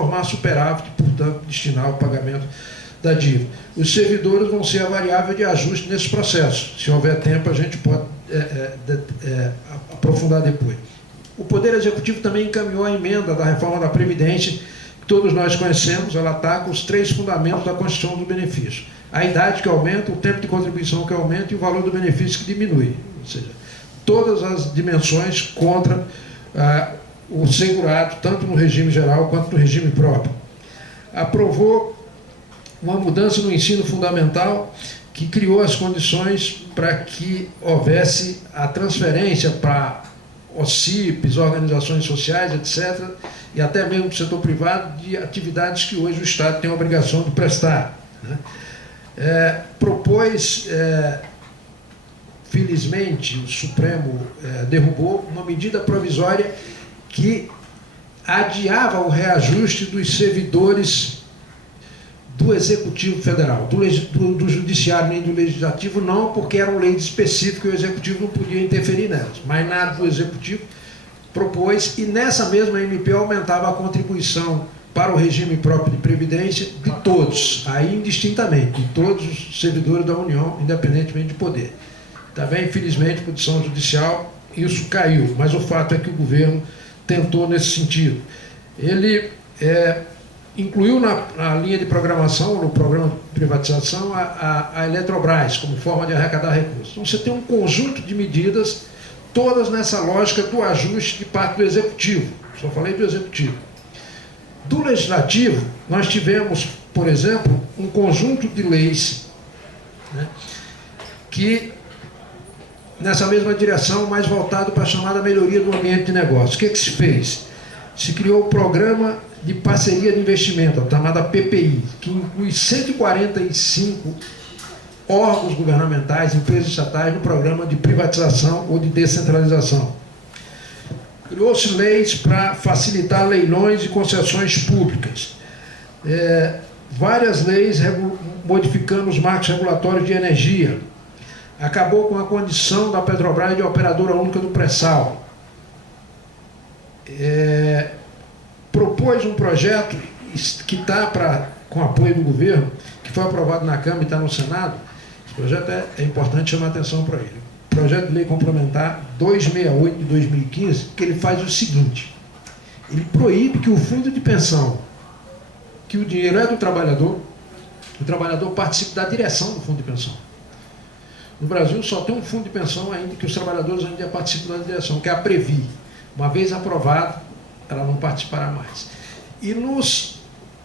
formar superávit e, portanto, destinar ao pagamento da dívida. Os servidores vão ser a variável de ajuste nesse processo. Se houver tempo, a gente pode aprofundar depois. O Poder Executivo também encaminhou a emenda da reforma da Previdência, que todos nós conhecemos. Ela ataca os 3 fundamentos da Constituição do benefício: a idade que aumenta, o tempo de contribuição que aumenta e o valor do benefício que diminui. Ou seja, todas as dimensões contra o segurado, tanto no regime geral quanto no regime próprio. Aprovou uma mudança no ensino fundamental que criou as condições para que houvesse a transferência para OCIPs, organizações sociais, etc., e até mesmo para o setor privado, de atividades que hoje o Estado tem a obrigação de prestar, né? Propôs, felizmente, o Supremo derrubou uma medida provisória que adiava o reajuste dos servidores do Executivo Federal, do Judiciário nem do Legislativo, não, porque eram leis específicas e o Executivo não podia interferir nelas, mas nada do Executivo propôs, e nessa mesma MP aumentava a contribuição para o regime próprio de previdência de todos, aí indistintamente, de todos os servidores da União, independentemente de poder. Também, infelizmente, por decisão judicial, isso caiu, mas o fato é que o governo tentou nesse sentido. Ele incluiu na linha de programação, no programa de privatização, a Eletrobras, como forma de arrecadar recursos. Então, você tem um conjunto de medidas, todas nessa lógica do ajuste de parte do Executivo. Só falei do Executivo. Do Legislativo, nós tivemos, por exemplo, um conjunto de leis, né, que, nessa mesma direção, mais voltado para a chamada melhoria do ambiente de negócio. O que se fez? Se criou o Programa de Parceria de Investimento, a chamada PPI, que inclui 145 órgãos governamentais, empresas estatais, no programa de privatização ou de descentralização. Criou-se leis para facilitar leilões e concessões públicas. Várias leis modificando os marcos regulatórios de energia. Acabou com a condição da Petrobras de operadora única do pré-sal. Propôs um projeto que está com apoio do governo, que foi aprovado na Câmara e está no Senado. Esse projeto é importante chamar atenção para ele. Projeto de Lei Complementar 268 de 2015, que ele faz o seguinte: ele proíbe que o fundo de pensão, que o dinheiro é do trabalhador, o trabalhador participe da direção do fundo de pensão. No Brasil só tem um fundo de pensão ainda que os trabalhadores ainda participam da direção, que é a Previ. Uma vez aprovado, ela não participará mais. E nos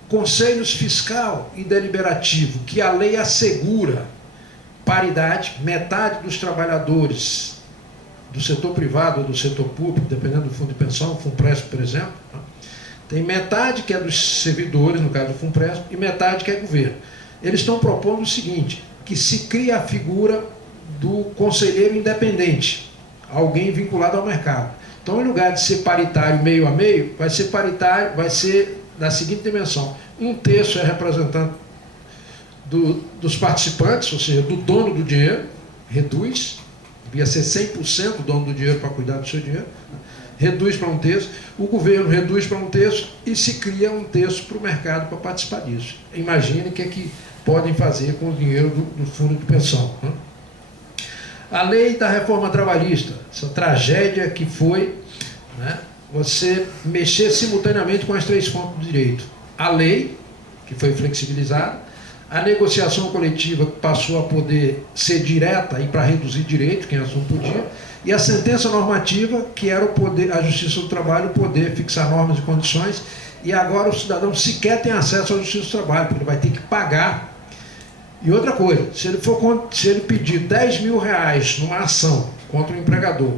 conselhos fiscal e deliberativo, que a lei assegura paridade, metade dos trabalhadores do setor privado ou do setor público, dependendo do fundo de pensão, o FUNPRESP, por exemplo, né? Tem metade que é dos servidores, no caso do FUNPRESP, e metade que é governo. Eles estão propondo o seguinte: que se cria a figura do conselheiro independente, alguém vinculado ao mercado. Então, em lugar de ser paritário meio a meio, vai ser paritário, vai ser da seguinte dimensão: um terço é representante dos participantes, ou seja, do dono do dinheiro, reduz, devia ser 100% o dono do dinheiro para cuidar do seu dinheiro, reduz para um terço, o governo reduz para um terço e se cria um terço para o mercado para participar disso. Imagine o que é que podem fazer com o dinheiro do fundo de pensão, né? A lei da reforma trabalhista, essa tragédia que foi, né, você mexer simultaneamente com as 3 fontes do direito. A lei, que foi flexibilizada, a negociação coletiva que passou a poder ser direta e para reduzir direito, quem não podia, e a sentença normativa, que era o poder, a Justiça do Trabalho, poder fixar normas e condições, e agora o cidadão sequer tem acesso à Justiça do Trabalho, porque ele vai ter que pagar. E outra coisa, se ele pedir 10 mil reais numa ação contra o empregador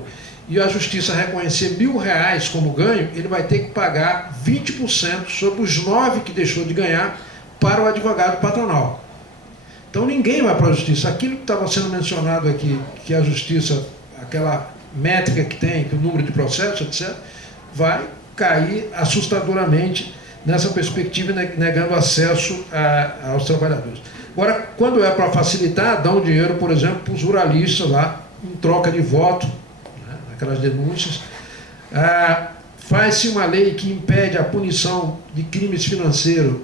e a Justiça reconhecer R$1.000 como ganho, ele vai ter que pagar 20% sobre os 9 que deixou de ganhar para o advogado patronal. Então ninguém vai para a Justiça. Aquilo que estava sendo mencionado aqui, que a Justiça, aquela métrica que tem, que o número de processos, etc., vai cair assustadoramente nessa perspectiva, negando acesso aos trabalhadores. Agora, quando é para facilitar, dão dinheiro, por exemplo, para os ruralistas lá, em troca de voto, né, aquelas denúncias. Faz-se uma lei que impede a punição de crimes financeiros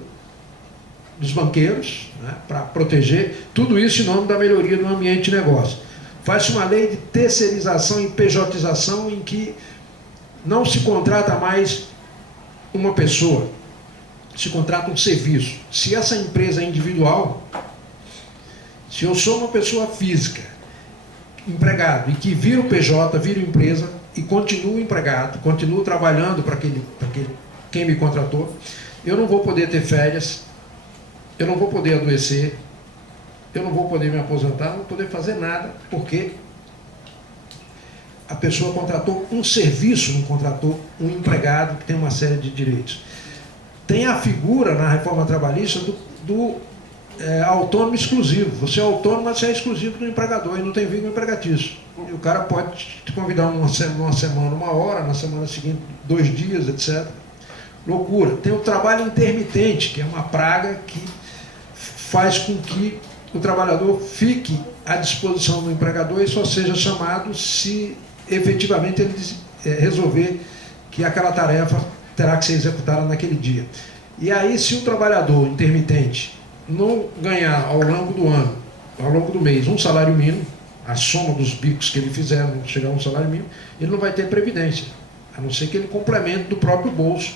dos banqueiros, né, para proteger, tudo isso em nome da melhoria do ambiente de negócio. Faz-se uma lei de terceirização e pejotização em que não se contrata mais uma pessoa, se contrata um serviço. Se essa empresa é individual, se eu sou uma pessoa física, empregado, e que vira o PJ, vira empresa e continuo empregado, continuo trabalhando para quem me contratou, eu não vou poder ter férias, eu não vou poder adoecer, eu não vou poder me aposentar, não vou poder fazer nada, porque a pessoa contratou um serviço, não contratou um empregado que tem uma série de direitos. Tem a figura na reforma trabalhista do autônomo exclusivo. Você é autônomo, mas você é exclusivo do empregador e não tem vínculo empregatício. E o cara pode te convidar uma semana, 1 hora, na semana seguinte 2 dias, etc. Loucura. Tem o trabalho intermitente, que é uma praga que faz com que o trabalhador fique à disposição do empregador e só seja chamado se efetivamente ele resolver que aquela tarefa terá que ser executada naquele dia. E aí, se o trabalhador intermitente não ganhar ao longo do ano, ao longo do mês, um salário mínimo, a soma dos bicos que ele fizer não chegar a um salário mínimo, ele não vai ter previdência, a não ser que ele complemente do próprio bolso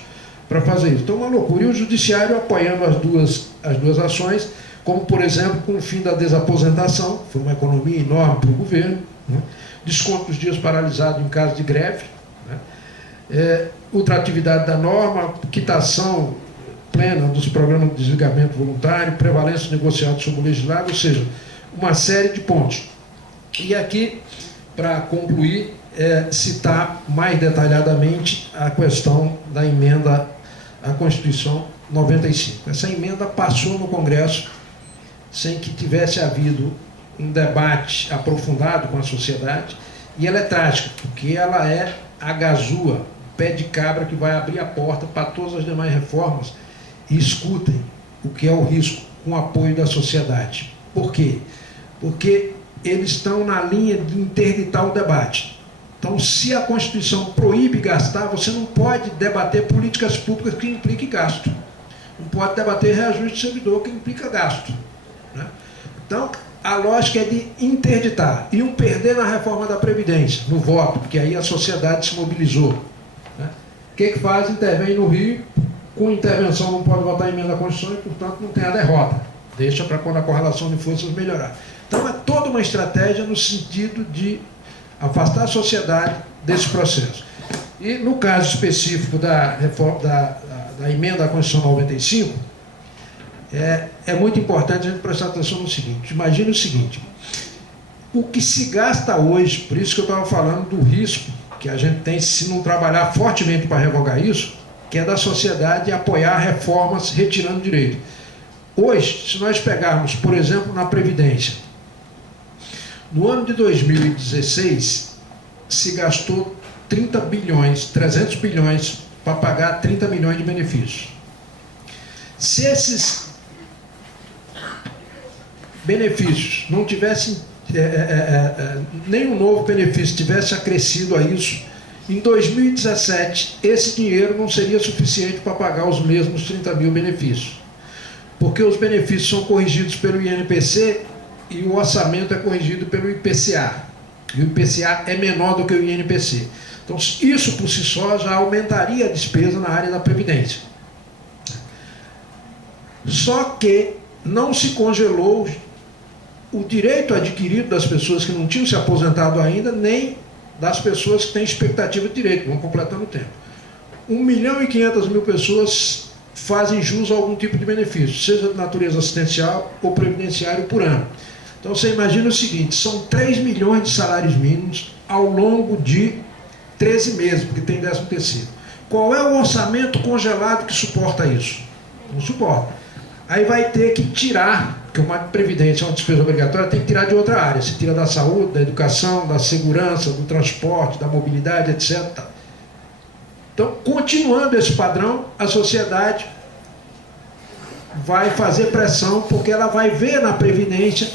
para fazer isso. Então, é uma loucura. E o judiciário apoiando as duas ações, como, por exemplo, com o fim da desaposentação, foi uma economia enorme para o governo, né? Desconto dos dias paralisados em caso de greve, né? Ultratividade da norma, quitação plena dos programas de desligamento voluntário, prevalência negociada sobre o legislado, ou seja, uma série de pontos. E aqui, para concluir, citar mais detalhadamente a questão da emenda à Constituição 95. Essa emenda passou no Congresso sem que tivesse havido um debate aprofundado com a sociedade, e ela é trágica, porque ela é a gazua, pé de cabra que vai abrir a porta para todas as demais reformas. E escutem o que é o risco com o apoio da sociedade. Por quê? Porque eles estão na linha de interditar o debate. Então, se a Constituição proíbe gastar, você não pode debater políticas públicas que impliquem gasto. Não pode debater reajuste de servidor que implica gasto, né? Então, a lógica é de interditar. Iam perder na reforma da Previdência, no voto, porque aí a sociedade se mobilizou, né? O que faz? Intervém no Rio, com intervenção não pode votar em emenda à Constituição e, portanto, não tem a derrota. Deixa para quando a correlação de forças melhorar. Então, é toda uma estratégia no sentido de afastar a sociedade desse processo. E, no caso específico da emenda à Constituição 95, é muito importante a gente prestar atenção no seguinte. Imagine o seguinte: o que se gasta hoje, por isso que eu estava falando do risco que a gente tem se não trabalhar fortemente para revogar isso, que é da sociedade apoiar reformas retirando direito. Hoje, se nós pegarmos, por exemplo, na Previdência, no ano de 2016, se gastou 300 bilhões para pagar 30 milhões de benefícios. Se esses benefícios não tivessem, nenhum novo benefício tivesse acrescido a isso, em 2017, esse dinheiro não seria suficiente para pagar os mesmos 30 mil benefícios. Porque os benefícios são corrigidos pelo INPC e o orçamento é corrigido pelo IPCA. E o IPCA é menor do que o INPC. Então, isso por si só já aumentaria a despesa na área da Previdência. Só que não se congelou o direito adquirido das pessoas que não tinham se aposentado ainda, nem das pessoas que têm expectativa de direito, vão completando o tempo. 1.500.000 pessoas fazem jus a algum tipo de benefício, seja de natureza assistencial ou previdenciário por ano. Então você imagina o seguinte: são 3 milhões de salários mínimos ao longo de 13 meses, porque tem 13º. Qual é o orçamento congelado que suporta isso? Não suporta. Aí vai ter que tirar, porque uma previdência é uma despesa obrigatória, tem que tirar de outra área. Se tira da saúde, da educação, da segurança, do transporte, da mobilidade, etc. Então, continuando esse padrão, a sociedade vai fazer pressão, porque ela vai ver na Previdência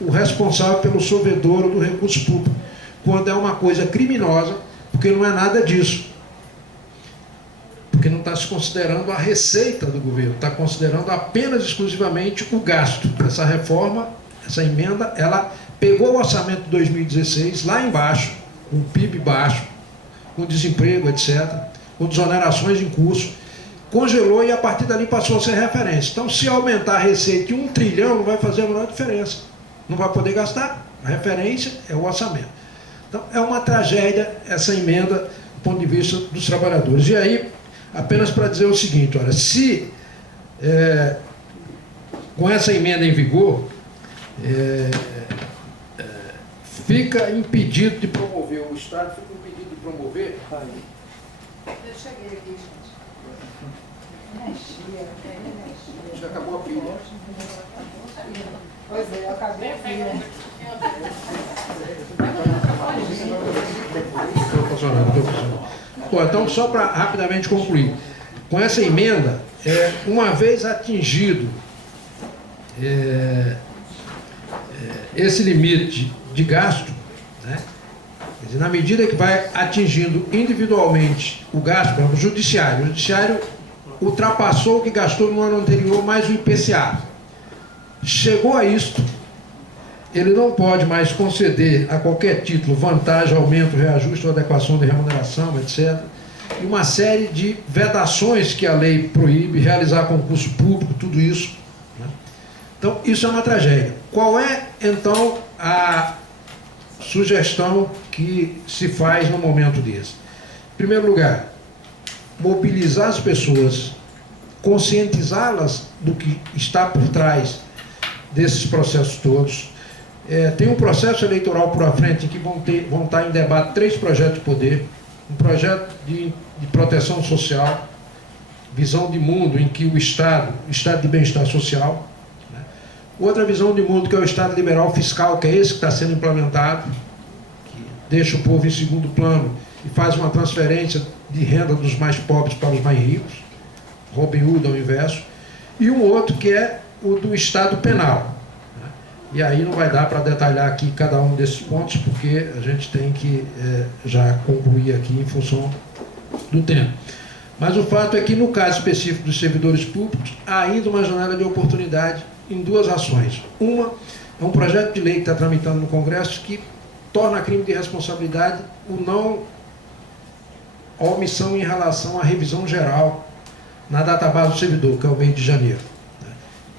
o responsável pelo solvedouro do recurso público, quando é uma coisa criminosa, porque não é nada disso. está se considerando a receita do governo, está considerando apenas exclusivamente o gasto. Essa reforma, essa emenda, ela pegou o orçamento de 2016 lá embaixo, com o PIB baixo, com desemprego, etc., com desonerações em curso, congelou e a partir dali passou a ser referência. Então, se aumentar a receita em 1 trilhão, não vai fazer a menor diferença. Não vai poder gastar. A referência é o orçamento. Então, é uma tragédia essa emenda do ponto de vista dos trabalhadores. E aí, apenas para dizer o seguinte, olha, se com essa emenda em vigor, fica impedido de promover, o Estado fica impedido de promover. Eu cheguei aqui, gente. Energia. Já acabou a pilha. Pois é, eu acabei a pilha. Estou funcionando. Bom, então, só para rapidamente concluir. Com essa emenda, uma vez atingido esse limite de gasto, né? Quer dizer, na medida que vai atingindo individualmente o gasto, por exemplo, o judiciário ultrapassou o que gastou no ano anterior mais o IPCA. Chegou a isto, ele não pode mais conceder a qualquer título vantagem, aumento, reajuste ou adequação de remuneração, etc. E uma série de vedações que a lei proíbe, realizar concurso público, tudo isso, né? Então, isso é uma tragédia. Qual é, então, a sugestão que se faz no momento desse? Em primeiro lugar, mobilizar as pessoas, conscientizá-las do que está por trás desses processos todos. Tem um processo eleitoral por à frente em que vão estar em debate 3 projetos de poder, um projeto de proteção social, visão de mundo em que o Estado de bem-estar social, né? Outra visão de mundo que é o Estado liberal fiscal, que é esse que está sendo implementado, que deixa o povo em segundo plano e faz uma transferência de renda dos mais pobres para os mais ricos, Robin Hood ao inverso, e um outro que é o do Estado penal. Né? E aí não vai dar para detalhar aqui cada um desses pontos, porque a gente tem que já concluir aqui em função do tempo. Mas o fato é que, no caso específico dos servidores públicos, há ainda uma janela de oportunidade em 2 ações. Uma é um projeto de lei que está tramitando no Congresso que torna crime de responsabilidade a omissão em relação à revisão geral na database do servidor, que é o mês de janeiro.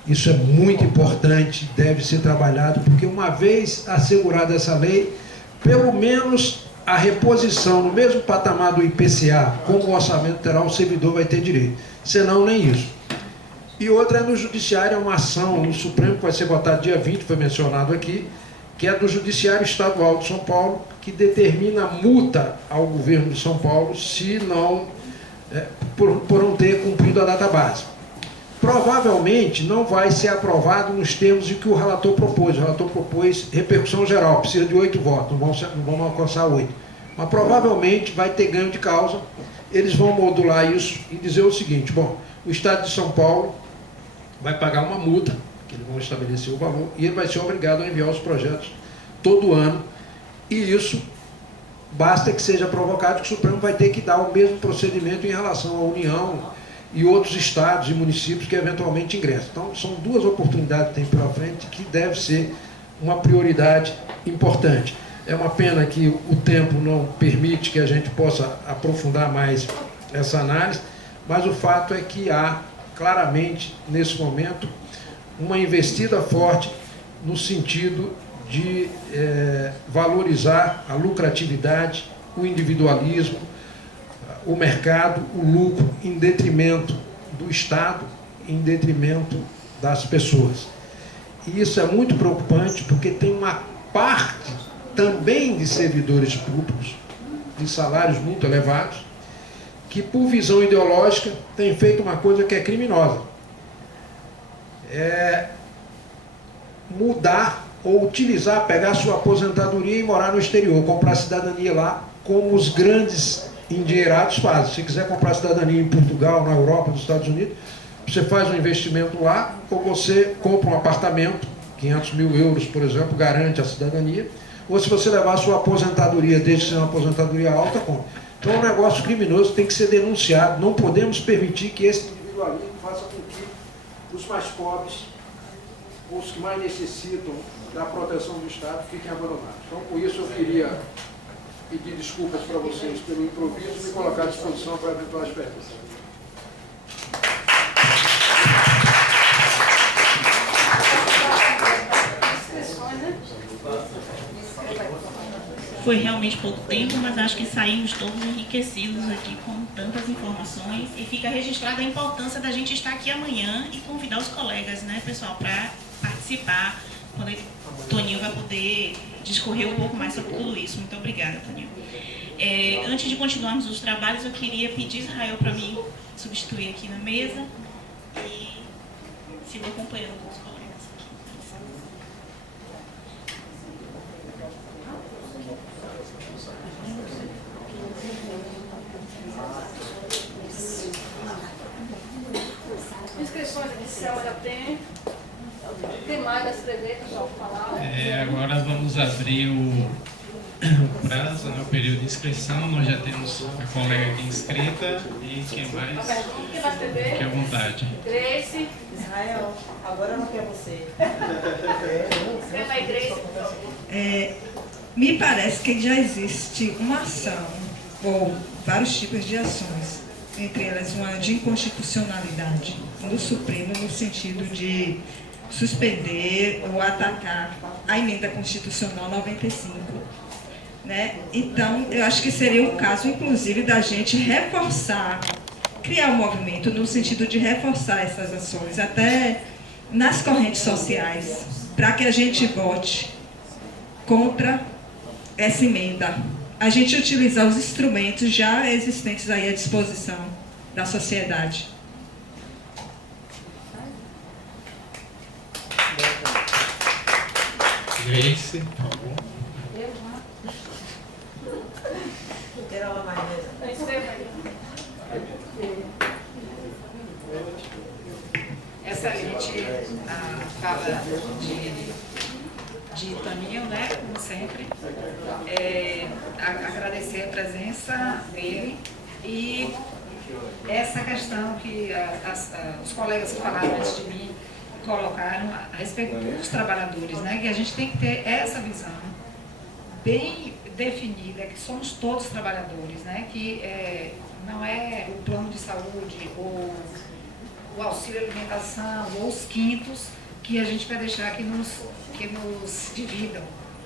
Isso é muito importante, deve ser trabalhado, porque uma vez assegurada essa lei, pelo menos a reposição no mesmo patamar do IPCA, como o orçamento terá, o servidor vai ter direito. Senão, nem isso. E outra é no Judiciário, é uma ação no Supremo, que vai ser votada dia 20, foi mencionado aqui, que é do Judiciário Estadual de São Paulo, que determina multa ao governo de São Paulo se não, por não ter cumprido a database. Provavelmente não vai ser aprovado nos termos em que o relator propôs. O relator propôs repercussão geral, precisa de 8 votos, não vão alcançar 8. Mas provavelmente vai ter ganho de causa. Eles vão modular isso e dizer o seguinte: bom, o Estado de São Paulo vai pagar uma multa, que eles vão estabelecer o valor, e ele vai ser obrigado a enviar os projetos todo ano, e isso basta que seja provocado, que o Supremo vai ter que dar o mesmo procedimento em relação à União e outros estados e municípios que eventualmente ingressam. Então, são 2 oportunidades que tem pela frente que deve ser uma prioridade importante. É uma pena que o tempo não permite que a gente possa aprofundar mais essa análise, mas o fato é que há, claramente, nesse momento, uma investida forte no sentido de valorizar a lucratividade, o individualismo, o mercado, o lucro, em detrimento do Estado, em detrimento das pessoas. E isso é muito preocupante, porque tem uma parte também de servidores públicos, de salários muito elevados, que, por visão ideológica, tem feito uma coisa que é criminosa. É mudar ou utilizar, pegar sua aposentadoria e morar no exterior, comprar cidadania lá, como os grandes endinheirados fazem. Se quiser comprar cidadania em Portugal, na Europa, nos Estados Unidos, você faz um investimento lá, ou você compra um apartamento, 500 mil euros, por exemplo, garante a cidadania, ou se você levar a sua aposentadoria, desde que seja uma aposentadoria alta, compra. Então é um negócio criminoso, tem que ser denunciado. Não podemos permitir que esse individualismo faça com que os mais pobres, os que mais necessitam da proteção do Estado, fiquem abandonados. Então, por isso, eu queria pedir desculpas para vocês pelo improviso e me colocar à disposição para eventuais perguntas. Foi realmente pouco tempo, mas acho que saímos todos enriquecidos aqui com tantas informações e fica registrada a importância da gente estar aqui amanhã e convidar os colegas, né, pessoal, para participar, quando o Toninho vai poder discorrer um pouco mais sobre tudo isso. Muito obrigada, Toninho. Antes de continuarmos os trabalhos, eu queria pedir Israel para me substituir aqui na mesa e sigo acompanhando com os colegas aqui. Inscrições inicial ainda tem mais a escrever, pessoal, falar. Agora vamos abrir o prazo, né, o período de inscrição. Nós já temos a colega aqui inscrita e quem mais? Quem vai escrever? Fique à vontade. Grace. Israel, agora eu não quero você. Escreva aí, Grace, por favor. Me parece que já existe uma ação, ou vários tipos de ações, entre elas uma de inconstitucionalidade no Supremo, no sentido de suspender ou atacar a emenda constitucional 95. Né? Então, eu acho que seria o caso, inclusive, da gente reforçar, criar um movimento no sentido de reforçar essas ações, até nas correntes sociais, para que a gente vote contra essa emenda. A gente utilizar os instrumentos já existentes aí à disposição da sociedade. Grace, por favor. Então, escreva aí. Excelente a fala de Toninho, né, como sempre. Agradecer a presença dele e essa questão que os colegas que falaram antes de mim colocaram a respeito dos trabalhadores, né, que a gente tem que ter essa visão bem definida, que somos todos trabalhadores, né, que não é o plano de saúde ou o auxílio alimentação ou os quintos que a gente vai deixar que nos dividam.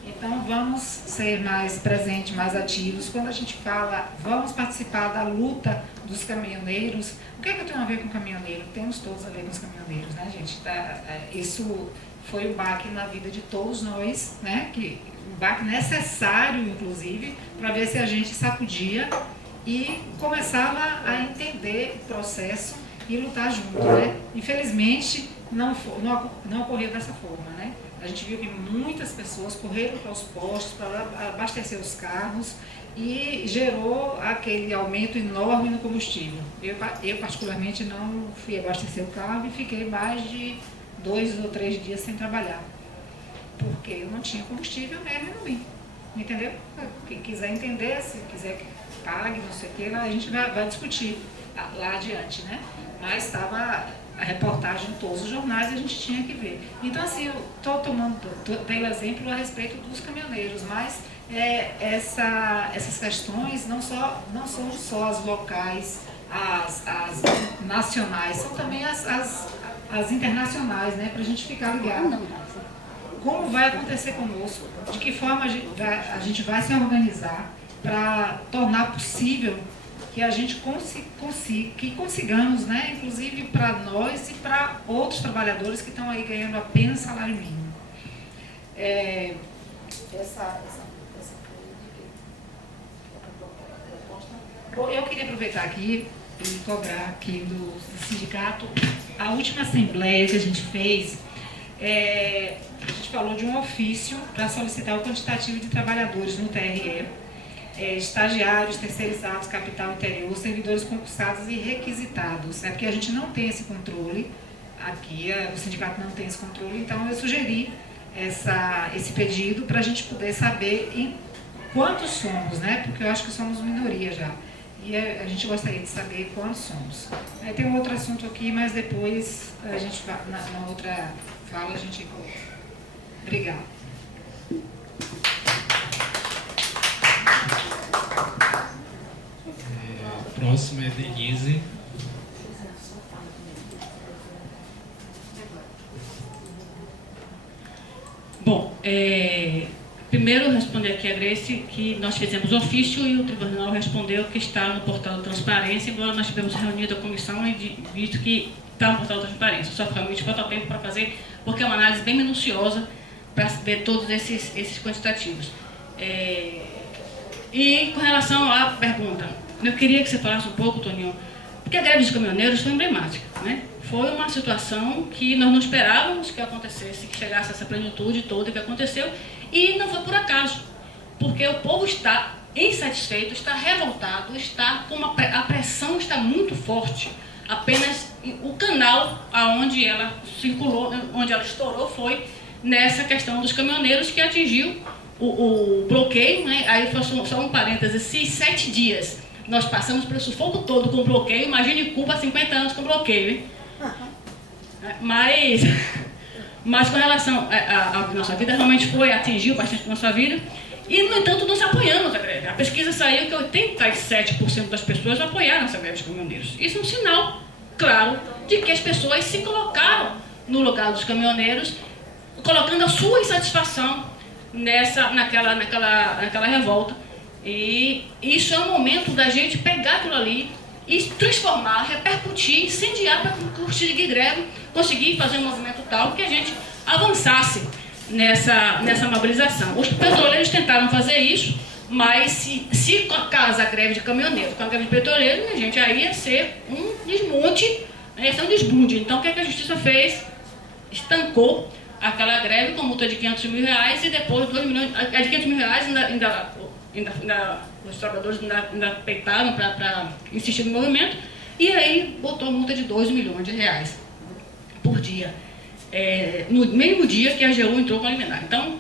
Então vamos ser mais presentes, mais ativos. Quando a gente fala, vamos participar da luta dos caminhoneiros. O que é que eu tenho a ver com caminhoneiro? Temos todos a ver com os caminhoneiros, né, gente? Isso foi um baque na vida de todos nós, né? Um baque necessário, inclusive, para ver se a gente sacudia e começava a entender o processo e lutar junto, né? Infelizmente, não ocorreu dessa forma, né? A gente viu que muitas pessoas correram para os postos para abastecer os carros e gerou aquele aumento enorme no combustível. Eu particularmente, não fui abastecer o carro e fiquei mais de 2 ou 3 dias sem trabalhar, porque eu não tinha combustível mesmo e não vim. Entendeu? Quem quiser entender, se quiser que pague, não sei o que, a gente vai discutir lá adiante, né? Mas estava a reportagem em todos os jornais e a gente tinha que ver. Então, assim, eu dei o exemplo a respeito dos caminhoneiros, mas essas questões não são só as locais, as nacionais, são também as internacionais, né? Para a gente ficar ligado. Como vai acontecer conosco? De que forma a gente vai se organizar para tornar possível que a gente consigamos, né, inclusive para nós e para outros trabalhadores que estão aí ganhando apenas salário mínimo. Bom, eu queria aproveitar aqui e cobrar aqui do sindicato a última assembleia que a gente fez. A gente falou de um ofício para solicitar o quantitativo de trabalhadores no TRE. Estagiários, terceirizados, capital interior, servidores concursados e requisitados. É porque a gente não tem esse controle aqui, o sindicato não tem esse controle, então eu sugeri esse pedido para a gente poder saber em quantos somos, né? Porque eu acho que somos minoria já. E a gente gostaria de saber quantos somos. Aí tem um outro assunto aqui, mas depois a gente na outra fala a gente volta. Obrigada. O próximo é Denise. Bom, primeiro responder aqui a Grace que nós fizemos ofício e o tribunal respondeu que está no portal da transparência, embora nós tivemos reunido a comissão e visto que está no portal da transparência. Só realmente falta tempo para fazer, porque é uma análise bem minuciosa para ver todos esses quantitativos. E com relação à pergunta, eu queria que você falasse um pouco, Toninho, porque a greve dos caminhoneiros foi emblemática, né? Foi uma situação que nós não esperávamos que acontecesse, que chegasse a essa plenitude toda que aconteceu, e não foi por acaso, porque o povo está insatisfeito, está revoltado, está com a pressão está muito forte. Apenas o canal aonde ela circulou, onde ela estourou, foi nessa questão dos caminhoneiros que atingiu o bloqueio, né? Aí só um parêntese, se 7 dias nós passamos pelo sufoco todo com bloqueio, imagine Cuba 50 anos com bloqueio, hein? Mas com relação à nossa vida, realmente atingiu bastante a nossa vida. E, no entanto, nós apoiamos a greve. A pesquisa saiu que 87% das pessoas apoiaram essa greve dos caminhoneiros. Isso é um sinal claro de que as pessoas se colocaram no lugar dos caminhoneiros, colocando a sua insatisfação naquela revolta. E isso é um momento da gente pegar aquilo ali e transformar, repercutir, incendiar para conseguir greve, conseguir fazer um movimento tal que a gente avançasse nessa mobilização. Os petroleiros tentaram fazer isso, mas se casa a greve de caminhoneiros com a greve de petroleiros, a gente aí ia ser um desmonte, ia ser um desbunde. Então o que a Justiça fez? Estancou aquela greve com multa de R$500 mil e depois 2 milhões, a de R$500 mil os trabalhadores ainda peitaram para insistir no movimento, e aí botou multa de R$2 milhões por dia, no mesmo dia que a AGU entrou com a liminar. Então,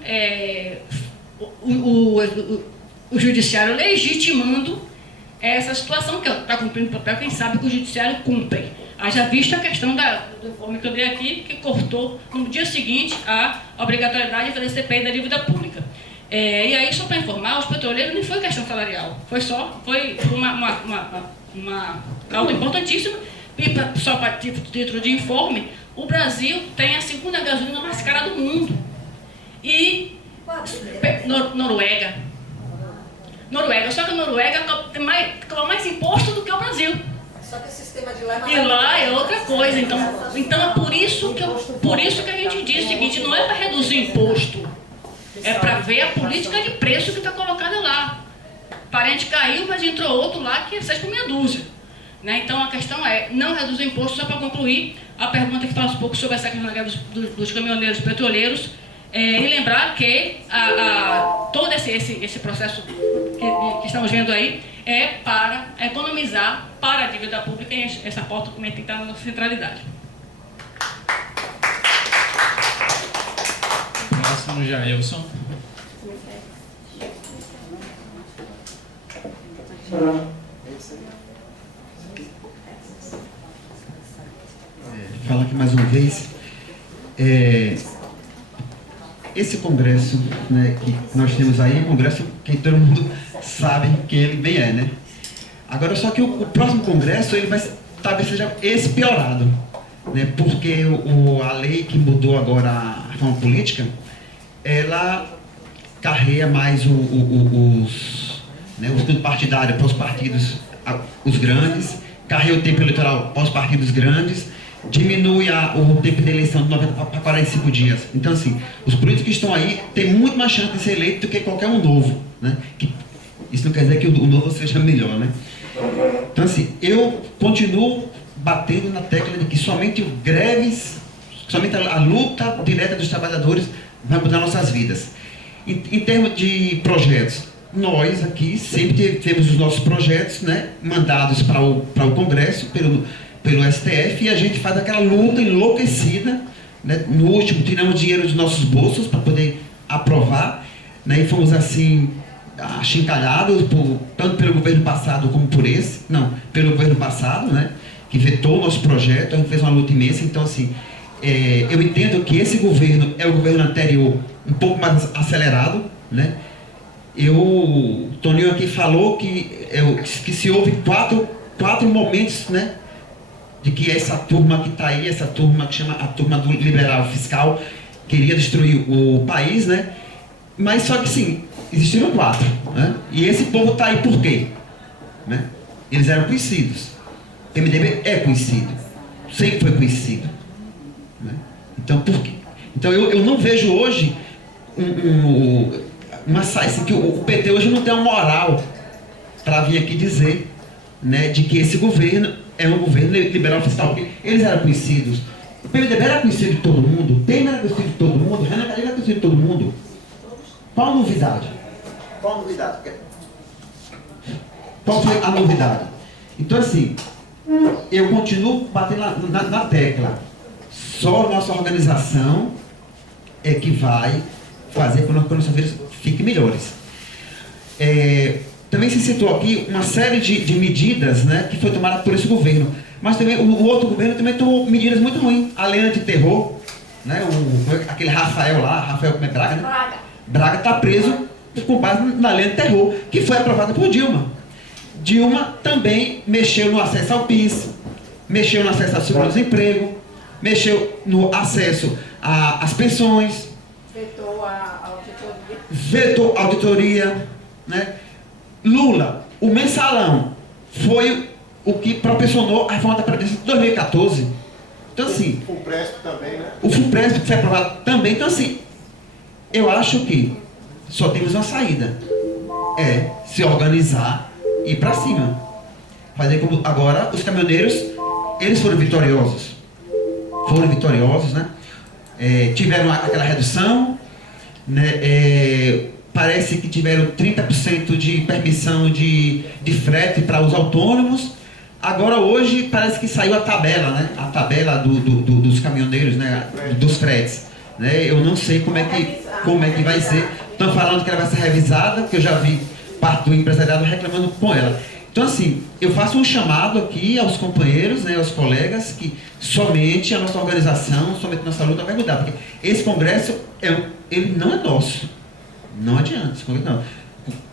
o judiciário legitimando essa situação, que está cumprindo o papel, quem sabe que o judiciário cumpre. Haja visto a questão do informe que eu dei aqui, que cortou no dia seguinte a obrigatoriedade de fazer CPI da dívida pública. E aí, só para informar, os petroleiros nem foi questão salarial, foi uma causa importantíssima, e só para título de informe, o Brasil tem a segunda gasolina mais cara do mundo. E Noruega, só que a Noruega cobra mais imposto do que o Brasil. Só que o sistema de lá é mais... E lá é outra coisa, então é por isso que a gente diz o seguinte, não é para reduzir imposto, é para ver a política de preço que está colocada lá. Parente caiu, mas entrou outro lá que é 6 por meia dúzia. Né? Então a questão é não reduzir imposto. Só para concluir, a pergunta que fala um pouco sobre essa questão da greve dos caminhoneiros petroleiros, e lembrar que todo esse processo que estamos vendo aí é para economizar para a dívida pública, e essa pauta também tem que estar na nossa centralidade. Próximo, Jailson. Fala aqui mais uma vez. Esse congresso, né, que nós temos aí, é um congresso que todo mundo sabe que ele bem é, né? Agora, só que o próximo congresso, ele vai talvez seja expiorado, né? Porque a lei que mudou agora a reforma política, ela carrega mais os fundo partidário para os partidos, os grandes, carrega o tempo eleitoral para os partidos grandes, diminui o tempo de eleição de 90 para 45 dias. Então, assim, os políticos que estão aí têm muito mais chance de ser eleito do que qualquer um novo, né? Isso não quer dizer que o novo seja melhor, né? Então, assim, eu continuo batendo na tecla de que somente a luta direta dos trabalhadores vai mudar nossas vidas. Em termos de projetos, nós aqui sempre temos os nossos projetos, né, mandados para o Congresso, pelo STF, e a gente faz aquela luta enlouquecida, né? No último, tiramos dinheiro dos nossos bolsos para poder aprovar, né? E fomos assim, achincalhado tanto pelo governo passado como por esse, não, pelo governo passado, né, que vetou o nosso projeto, a gente fez uma luta imensa. Então, assim, eu entendo que esse governo é o governo anterior um pouco mais acelerado, né. O Toninho aqui falou que se houve quatro momentos, né, de que essa turma que está aí, essa turma que chama a turma do liberal fiscal, queria destruir o país, né? Mas só que sim, existiram 4, né? E esse povo está aí por quê? Né? Eles eram conhecidos. O MDB é conhecido, sempre foi conhecido, né? Então, por quê? Então eu não vejo hoje assim, que o PT hoje não tem uma moral para vir aqui dizer, né, de que esse governo é um governo liberal fiscal, porque eles eram conhecidos. O PMDB era conhecido de todo mundo, o Temer era conhecido de todo mundo, o Renan Calheiros era conhecido de todo mundo. Qual a novidade? Qual a novidade? Qual foi a novidade? Então, assim, eu continuo batendo na tecla. Só a nossa organização é que vai fazer com que nossas vidas fiquem melhores. Também se citou aqui uma série de medidas, né, que foi tomada por esse governo. Mas também o outro governo também tomou medidas muito ruins. A lei antiterror, né, aquele Rafael lá, como é Braga, né? Braga está preso com base na lei antiterror, que foi aprovada por Dilma. Dilma também mexeu no acesso ao PIS, mexeu no acesso ao seguro-desemprego, mexeu no acesso às pensões, vetou a auditoria, né? Lula, o mensalão, foi o que proporcionou a reforma da Previdência de 2014. Então, assim... O FUNPRESP também, né? O FUNPRESP foi aprovado também. Então, assim, eu acho que só temos uma saída. É se organizar e ir para cima. Fazer como agora os caminhoneiros, eles foram vitoriosos. Né? Tiveram aquela redução, né? Parece que tiveram 30% de permissão de frete para os autônomos. Agora, hoje, parece que saiu a tabela, né? A tabela dos caminhoneiros, né? Dos fretes. Né? Eu não sei como é que vai ser. Estão falando que ela vai ser revisada, porque eu já vi parte do empresariado reclamando com ela. Então, assim, eu faço um chamado aqui aos companheiros, né, aos colegas, que somente a nossa organização, somente a nossa luta vai mudar. Porque esse congresso, ele não é nosso. Não adianta, não.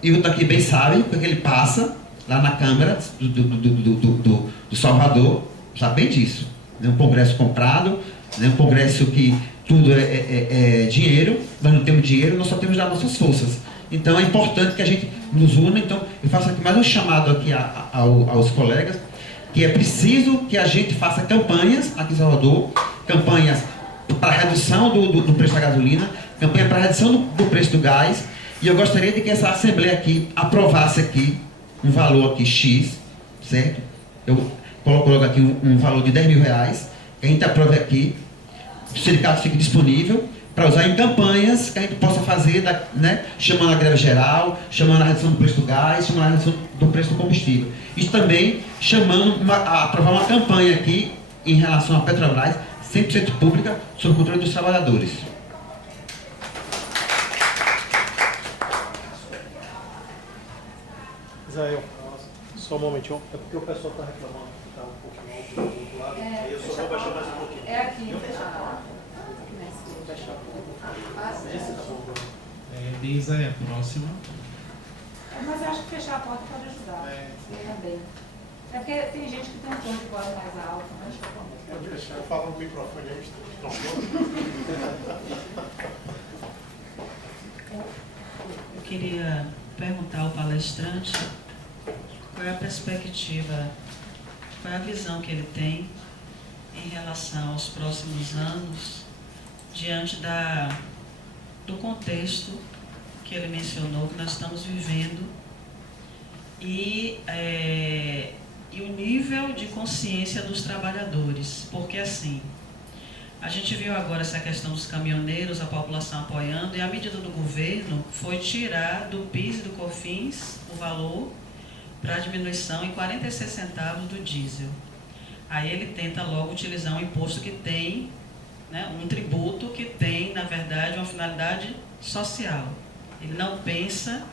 E o daqui bem sabe, porque ele passa lá na Câmara do Salvador, sabe bem disso. É um congresso comprado, é um congresso que tudo é dinheiro, nós não temos dinheiro, nós só temos das nossas forças. Então é importante que a gente nos una. Então eu faço aqui mais um chamado aqui aos colegas, que é preciso que a gente faça campanhas aqui em Salvador, campanhas para redução do preço da gasolina, campanha para redução do preço do gás, e eu gostaria de que essa Assembleia aqui aprovasse aqui um valor aqui X, certo? Eu coloco aqui um valor de R$10.000, que a gente aprove aqui, o sindicato fique disponível para usar em campanhas que a gente possa fazer, né, chamando a greve geral, chamando a redução do preço do gás, chamando a redução do preço do combustível. E também chamando a aprovar uma campanha aqui em relação à Petrobras, 100% pública, sob o controle dos trabalhadores. Israel, só um momentinho, é porque o pessoal está reclamando que está um pouquinho alto do outro lado, e eu só vou baixar mais um pouquinho. É aqui. Lisa é a próxima. Mas eu acho que fechar a porta pode ajudar. Também. É porque tem gente que tem um tom de voz mais alto, né? Pode deixar, eu falo no microfone aí, Eu queria perguntar ao palestrante qual é a perspectiva, qual é a visão que ele tem em relação aos próximos anos, diante do contexto que ele mencionou, que nós estamos vivendo, e o nível de consciência dos trabalhadores. Porque, assim, a gente viu agora essa questão dos caminhoneiros, a população apoiando, e a medida do governo foi tirar do PIS e do COFINS o valor para diminuição em 46 centavos do diesel. Aí ele tenta logo utilizar um imposto que tem, né, um tributo que tem, na verdade, uma finalidade social. Ele não pensa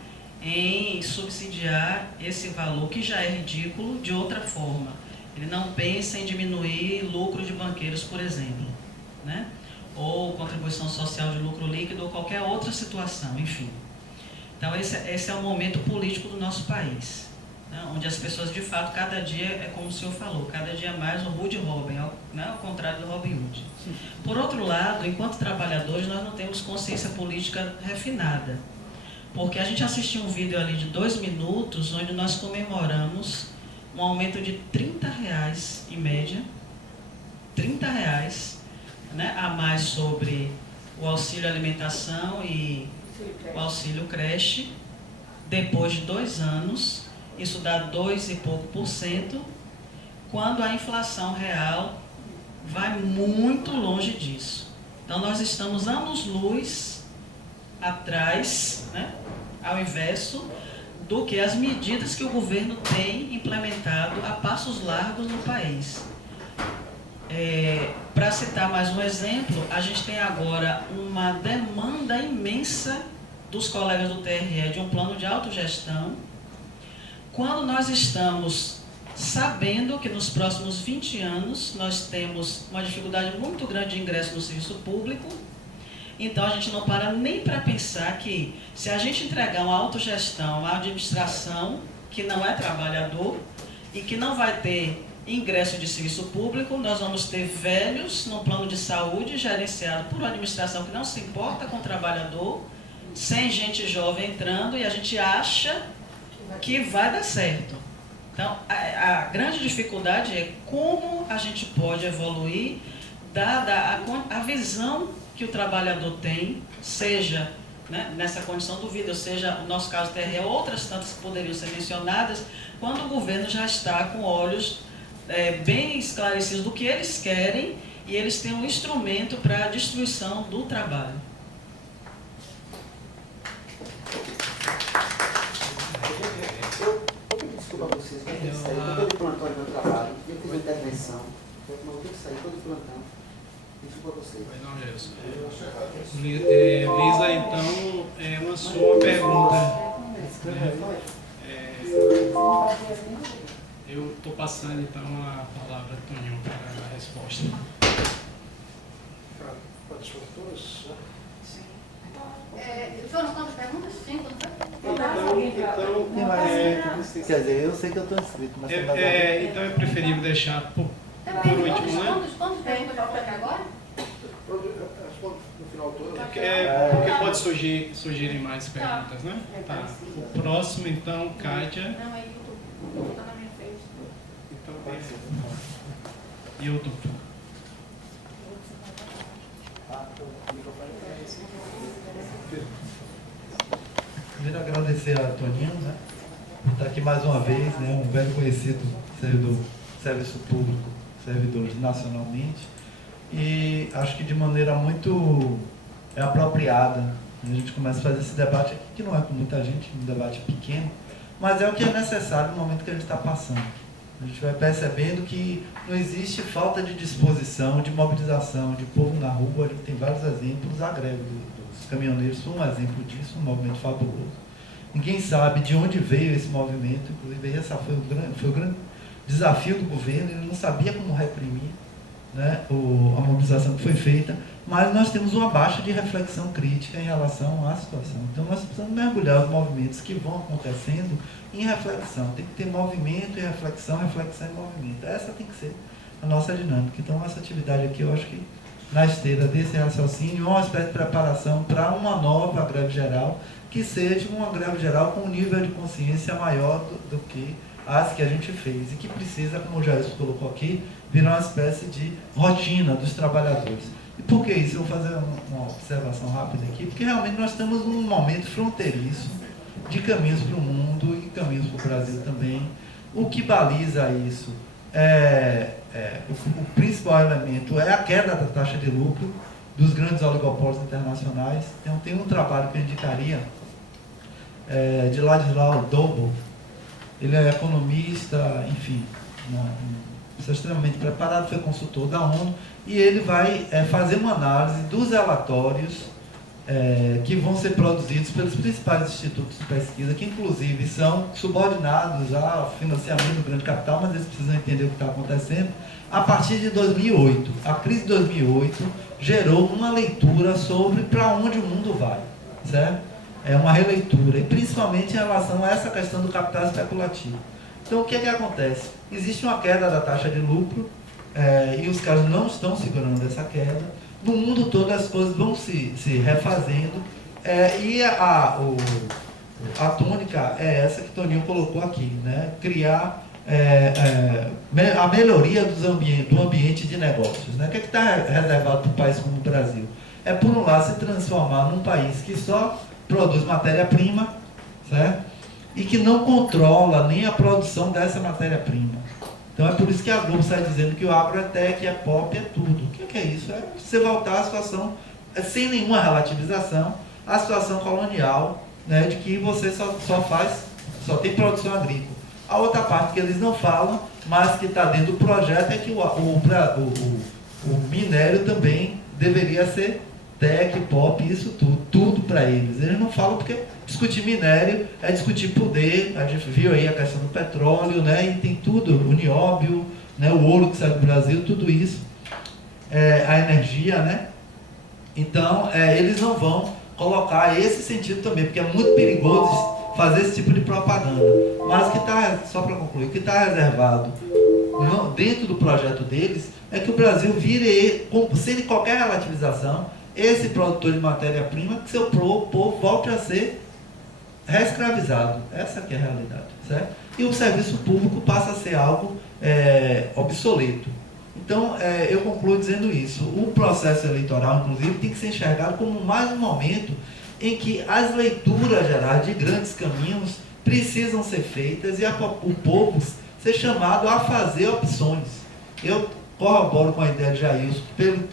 em subsidiar esse valor, que já é ridículo, de outra forma. Ele não pensa em diminuir lucro de banqueiros, por exemplo, né? Ou contribuição social de lucro líquido, ou qualquer outra situação, enfim. Então, esse é o momento político do nosso país, né? Onde as pessoas, de fato, cada dia, é como o senhor falou, cada dia mais o Hood Robin, né? Ao contrário do Robin Hood. Por outro lado, enquanto trabalhadores, nós não temos consciência política refinada, porque a gente assistiu um vídeo ali de 2 minutos, onde nós comemoramos um aumento de R$30 em média, R$30, né, a mais sobre o auxílio alimentação e o auxílio creche, depois de 2 anos, isso dá 2 e pouco por cento, quando a inflação real vai muito longe disso. Então, nós estamos anos-luz atrás, né, ao inverso do que as medidas que o governo tem implementado a passos largos no país. Para citar mais um exemplo, a gente tem agora uma demanda imensa dos colegas do TRE de um plano de autogestão, quando nós estamos sabendo que nos próximos 20 anos nós temos uma dificuldade muito grande de ingresso no serviço público. Então, a gente não para nem para pensar que, se a gente entregar uma autogestão à administração, que não é trabalhador, e que não vai ter ingresso de serviço público, nós vamos ter velhos no plano de saúde gerenciado por uma administração que não se importa com o trabalhador, sem gente jovem entrando, e a gente acha que vai dar certo. Então, a grande dificuldade é como a gente pode evoluir, dada a visão que o trabalhador tem, seja, né, nessa condição do vídeo, seja, no nosso caso TRE, outras tantas que poderiam ser mencionadas, quando o governo já está com olhos bem esclarecidos do que eles querem, e eles têm um instrumento para a destruição do trabalho. Eu pedi desculpa a vocês, mas eu tenho que sair. Eu estou de plantão no meu trabalho, eu fiz uma intervenção, eu tenho que sair, estou de plantão. Desculpa a vocês. Lisa, então, uma sua pergunta. Eu estou passando, então, a palavra a Toninho para a resposta. Pode responder todas? Foram quantas perguntas? 5, não Então, quer dizer, eu sei que eu estou inscrito, mas então é preferível deixar por último, né? Quantas perguntas eu vou pegar agora? Respondo no final todas. Porque pode surgirem mais perguntas, né? Tá. O próximo, então, Kátia. Não, é YouTube. Está na minha frente. Então, YouTube. Primeiro agradecer a Toninho, né, por estar aqui mais uma vez, né, um velho conhecido servidor, serviço público, servidor nacionalmente, e acho que de maneira muito apropriada, né, a gente começa a fazer esse debate aqui, que não é com muita gente, um debate pequeno, mas é o que é necessário no momento que a gente está passando. A gente vai percebendo que não existe falta de disposição, de mobilização, de povo na rua. A gente tem vários exemplos. A greve dos caminhoneiros foi um exemplo disso, um movimento fabuloso. Ninguém sabe de onde veio esse movimento, inclusive esse foi o grande desafio do governo. Ele não sabia como reprimir, né, a mobilização que foi feita, mas nós temos uma baixa de reflexão crítica em relação à situação. Então nós precisamos mergulhar os movimentos que vão acontecendo em reflexão. Tem que ter movimento e reflexão e movimento. Essa tem que ser a nossa dinâmica. Então essa atividade aqui, eu acho que na esteira desse raciocínio, é uma espécie de preparação para uma nova greve geral, que seja uma greve geral com um nível de consciência maior do que as que a gente fez, e que precisa, como o Jair colocou aqui, virar uma espécie de rotina dos trabalhadores. E por que isso? Eu vou fazer uma observação rápida aqui, porque realmente nós estamos num momento fronteiriço de caminhos para o mundo e caminhos para o Brasil também. O que baliza isso o principal elemento é a queda da taxa de lucro dos grandes oligopólios internacionais. Então, tem um trabalho que eu indicaria de Ladislau Dobol. Ele é economista, enfim, pessoa extremamente preparado, foi consultor da ONU, e ele vai fazer uma análise dos relatórios que vão ser produzidos pelos principais institutos de pesquisa, que inclusive são subordinados ao financiamento do grande capital, mas eles precisam entender o que está acontecendo. A partir de 2008, a crise de 2008 gerou uma leitura sobre para onde o mundo vai, certo? É uma releitura, e principalmente em relação a essa questão do capital especulativo. Então, o que é que acontece? Existe uma queda da taxa de lucro, e os caras não estão segurando essa queda. No mundo todo as coisas vão se refazendo, e a tônica é essa que Toninho colocou aqui, né? Criar a melhoria do ambiente de negócios, né? O que está reservado para um país como o Brasil? É, por um lado, se transformar num país que só produz matéria-prima, certo? E que não controla nem a produção dessa matéria-prima. Então é por isso que a Globo sai dizendo que o agro é tech, é pop, é tudo. O que é isso? É você voltar à situação, sem nenhuma relativização, à situação colonial, né, de que você só tem produção agrícola. A outra parte que eles não falam, mas que está dentro do projeto, é que o minério também deveria ser tech, pop, isso tudo para eles. Eles não falam porque discutir minério é discutir poder. A gente viu aí a questão do petróleo, né? E tem tudo, o nióbio, né? O ouro que sai do Brasil, tudo isso, a energia, né? Então, eles não vão colocar esse sentido também, porque é muito perigoso fazer esse tipo de propaganda. Mas o que está, só para concluir, o que está reservado dentro do projeto deles é que o Brasil vire, sem qualquer relativização, esse produtor de matéria-prima, que seu povo volte a ser reescravizado. Essa que é a realidade, certo? E o serviço público passa a ser algo obsoleto. Então, eu concluo dizendo isso. O processo eleitoral, inclusive, tem que ser enxergado como mais um momento em que as leituras gerais de grandes caminhos precisam ser feitas e o povo ser chamado a fazer opções. Eu corroboro com a ideia de Jailson,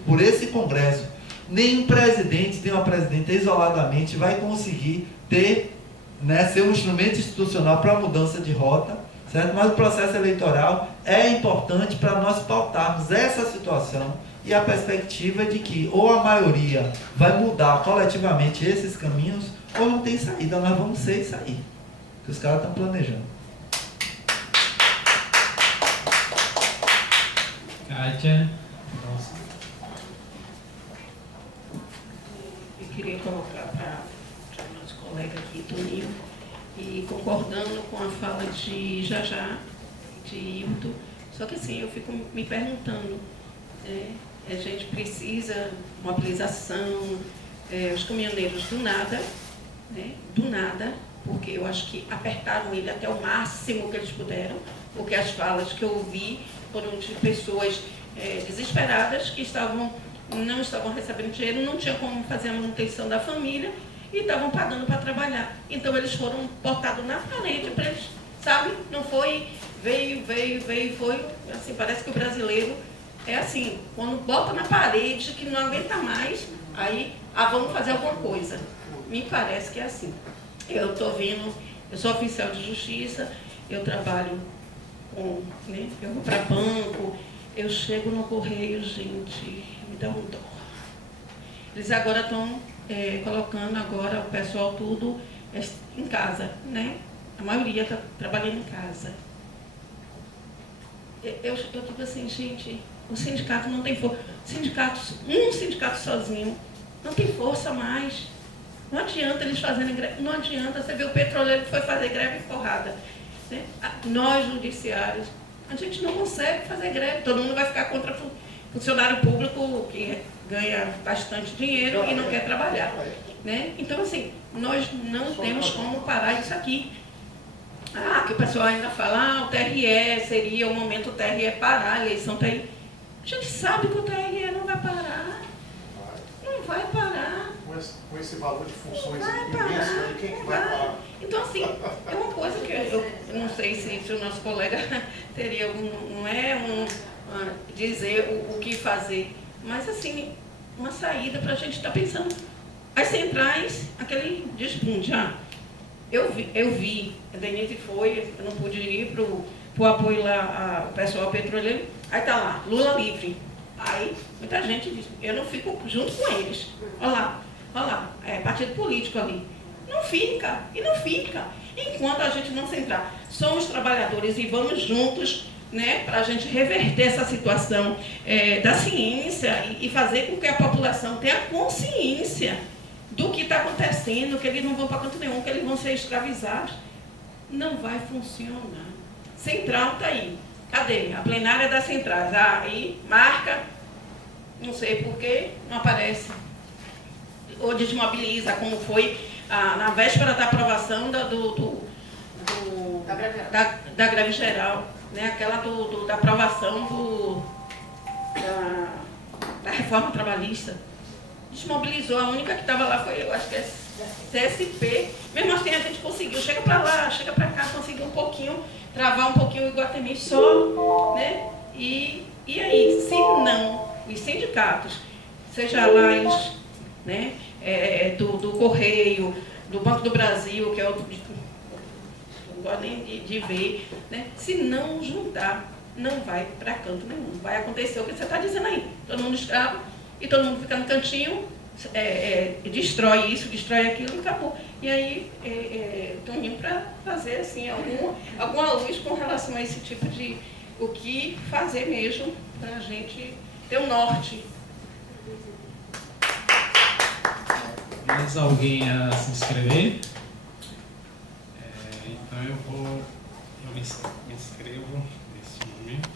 por esse congresso, nenhum presidente, nem uma presidenta isoladamente vai conseguir ser um instrumento institucional para a mudança de rota, certo? Mas o processo eleitoral é importante para nós pautarmos essa situação e a perspectiva de que ou a maioria vai mudar coletivamente esses caminhos, ou não tem saída, nós vamos ser e sair, que os caras estão planejando. Kátia. Eu queria colocar para o nosso colega aqui, Toninho, e concordando com a fala de Jajá, de Hilton, só que assim, eu fico me perguntando, a gente precisa mobilização, os caminhoneiros do nada, porque eu acho que apertaram ele até o máximo que eles puderam, porque as falas que eu ouvi foram de pessoas desesperadas que não estavam recebendo dinheiro, não tinham como fazer a manutenção da família e estavam pagando para trabalhar. Então eles foram botados na parede para eles, sabe? Não foi, veio, foi, assim, parece que o brasileiro é assim, quando bota na parede que não aguenta mais, aí, vamos fazer alguma coisa. Me parece que é assim. Eu estou vendo, eu sou oficial de justiça, eu trabalho com, eu vou para banco, eu chego no correio, gente, me dá um dó. Eles agora estão colocando agora o pessoal tudo em casa, né? A maioria está trabalhando em casa. Eu digo assim, gente, o sindicato não tem força. Um sindicato sozinho não tem força mais. Não adianta eles fazerem greve, não adianta. Você vê o petroleiro que foi fazer greve forrada. Né? Nós, judiciários, a gente não consegue fazer greve. Todo mundo vai ficar contra funcionário público que ganha bastante dinheiro e não quer trabalhar. Né? Então, assim, nós não temos como parar isso aqui. Que o pessoal ainda fala, o TRE seria o momento do TRE parar, a eleição está aí. A gente sabe que o TRE não vai parar. Não vai parar. Com esse valor de funções imenso aí, quem que vai parar? Então, assim, é uma coisa que eu não sei se o nosso colega teria algum, dizer o que fazer, mas, assim, uma saída para a gente estar pensando. As centrais, aquele desbunde, eu vi, a Denise foi, eu não pude ir para o apoio lá, o pessoal petroleiro, aí tá lá, Lula livre. Aí muita gente diz, eu não fico junto com eles. Olha lá, olha lá, partido político ali. Não fica, e não fica, enquanto a gente não centrar. Somos trabalhadores e vamos juntos, né, para a gente reverter essa situação da ciência e fazer com que a população tenha consciência do que está acontecendo, que eles não vão para canto nenhum, que eles vão ser escravizados. Não vai funcionar. Central está aí. Cadê? A plenária das centrais. Aí, marca, não sei porquê, não aparece. Ou desmobiliza, como foi na véspera da aprovação da greve geral, né? Aquela da aprovação da reforma trabalhista. Desmobilizou, a única que estava lá foi, eu acho que é CSP. Mesmo assim a gente conseguiu, chega para lá, chega para cá, conseguiu um pouquinho, travar um pouquinho o Iguatemi só, né? E aí, se não, os sindicatos, seja lá os, né, do Correio, do Banco do Brasil, que é outro, não gosto nem de ver, né? Se não juntar, não vai para canto nenhum. Vai acontecer o que você está dizendo aí. Todo mundo escravo e todo mundo fica no cantinho, destrói isso, destrói aquilo e acabou. E aí, estou indo para fazer assim, alguma luz com relação a esse tipo de o que fazer mesmo para a gente ter um norte. Mais alguém a se inscrever? Então eu me inscrevo nesse momento.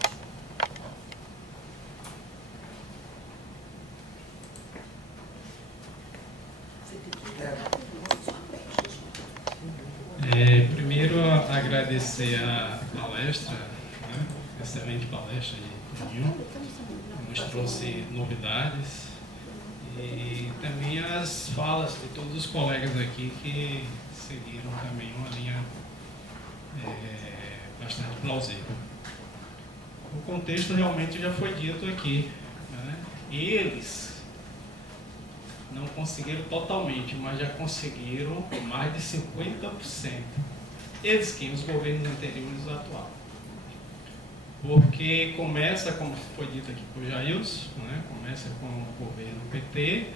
Primeiro, agradecer a palestra, né? Excelente palestra de Toninho, nos trouxe novidades e também as falas de todos os colegas aqui que seguiram também uma linha bastante plausível. O contexto realmente já foi dito aqui, né? Eles não conseguiram totalmente, mas já conseguiram mais de 50%. Eles que os governos anteriores atual. Porque começa, como foi dito aqui por Jailson, né? Começa com o governo PT,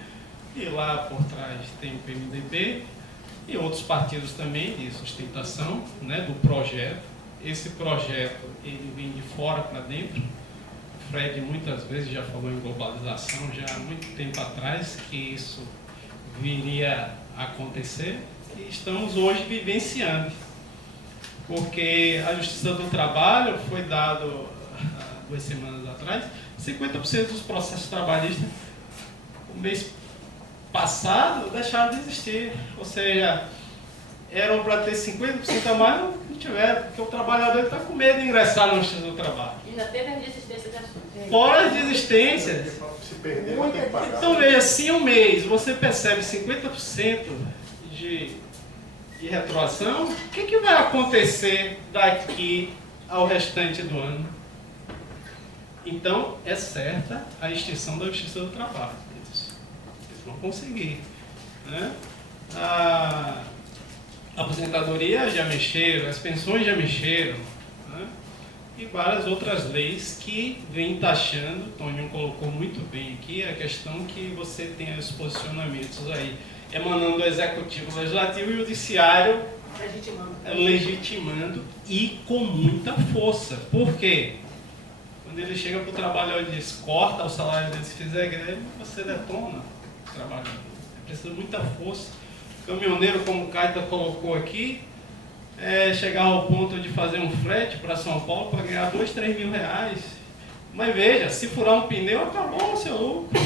e lá por trás tem o PMDB e outros partidos também de sustentação, né? Do projeto. Esse projeto ele vem de fora para dentro. O Fred muitas vezes já falou em globalização, já há muito tempo atrás, que isso viria a acontecer e estamos hoje vivenciando. Porque a Justiça do Trabalho foi dado, há 2 semanas atrás, 50% dos processos trabalhistas, o mês passado, deixaram de existir. Ou seja, eram para ter 50% a mais, não tiveram, porque o trabalhador está com medo de ingressar na Justiça do Trabalho. E ainda teve a desistência de assuntos. Fora as desistências. Se perder, vai ter que pagar. Então veja, se um mês você percebe 50% de retroação, o que vai acontecer daqui ao restante do ano? Então, é certa a extinção da Justiça do Trabalho. Eles vão conseguir, né? A aposentadoria já mexeram, as pensões já mexeram, né? E várias outras leis que vêm taxando. O Toninho colocou muito bem aqui a questão que você tem os posicionamentos aí emanando do Executivo, Legislativo e o Judiciário legitimando e com muita força. Por quê? Quando ele chega para o trabalhador e diz, corta o salário dele se fizer greve, você detona o trabalhador. Precisa de muita força. O caminhoneiro, como o Caeta colocou aqui, chegar ao ponto de fazer um frete para São Paulo para ganhar 2, 3 mil reais. Mas veja, se furar um pneu, acabou o seu lucro.